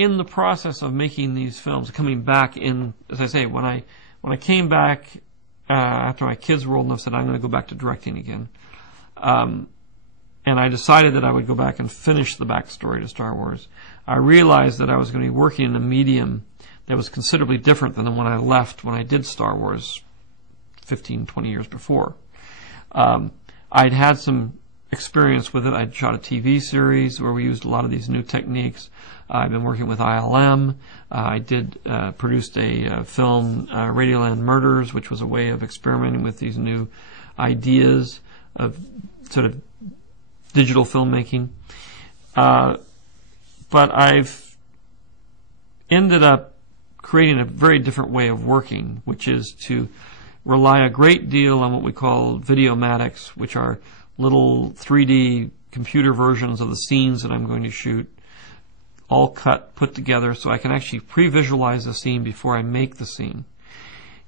in the process of making these films, coming back in, as I say, when I came back after my kids were old enough, said I'm going to go back to directing again, and I decided that I would go back and finish the backstory to Star Wars. I realized that I was going to be working in a medium that was considerably different than the one I left when I did Star Wars 15, 20 years before. I'd had some experience with it. I'd shot a TV series where we used a lot of these new techniques. I've been working with ILM. I produced a film, Radioland Murders, which was a way of experimenting with these new ideas of sort of digital filmmaking. But I've ended up creating a very different way of working, which is to rely a great deal on what we call videomatics, which are little 3D computer versions of the scenes that I'm going to shoot, all put together so I can actually pre-visualize the scene before I make the scene.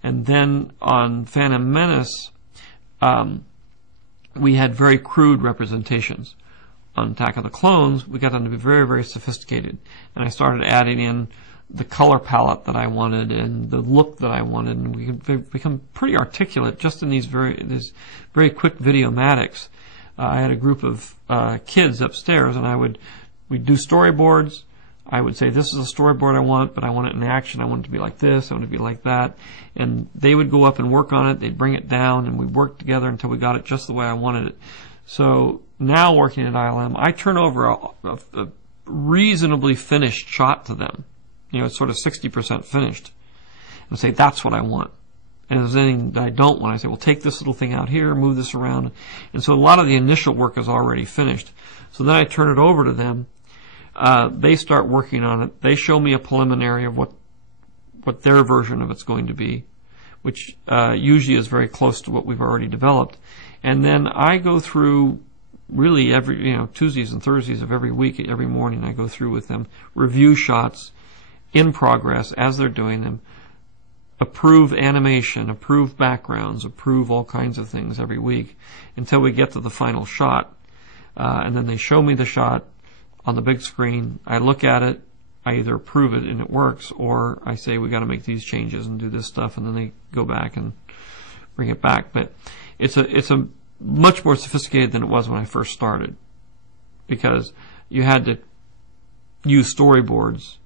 And then on Phantom Menace, we had very crude representations. On Attack of the Clones, we got them to be very, very sophisticated. And I started adding in the color palette that I wanted and the look that I wanted, and we could become pretty articulate just in these very quick videomatics. I had a group of kids upstairs, and we'd do storyboards. I would say, this is a storyboard I want, but I want it in action. I want it to be like this. I want it to be like that. And they would go up and work on it. They'd bring it down, and we'd work together until we got it just the way I wanted it. So now working at ILM, I turn over a reasonably finished shot to them. It's sort of 60% finished. And say, that's what I want. And if there's anything that I don't want, I say, well, take this little thing out here, move this around. And so a lot of the initial work is already finished. So then I turn it over to them. They start working on it. They show me a preliminary of what their version of it's going to be, which usually is very close to what we've already developed. And then I go through really every, Tuesdays and Thursdays of every week, every morning I go through with them, review shots in progress as they're doing them, approve animation, approve backgrounds, approve all kinds of things every week until we get to the final shot. And then they show me the shot on the big screen. I look at it, I either approve it and it works, or I say we got to make these changes and do this stuff, and then they go back and bring it back. But it's a much more sophisticated than it was when I first started, because you had to use storyboards.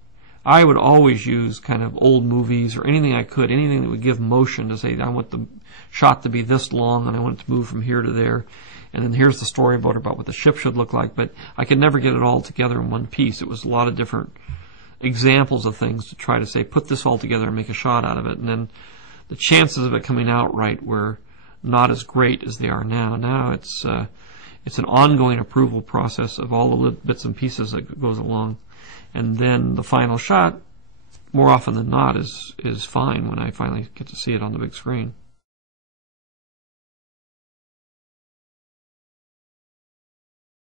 I would always use kind of old movies or anything I could, anything that would give motion, to say I want the shot to be this long and I want it to move from here to there. And then here's the storyboard about what the ship should look like. But I could never get it all together in one piece. It was a lot of different examples of things to try to say, put this all together and make a shot out of it. And then the chances of it coming out right were not as great as they are now. Now it's an ongoing approval process of all the bits and pieces that goes along. And then the final shot, more often than not, is fine when I finally get to see it on the big screen.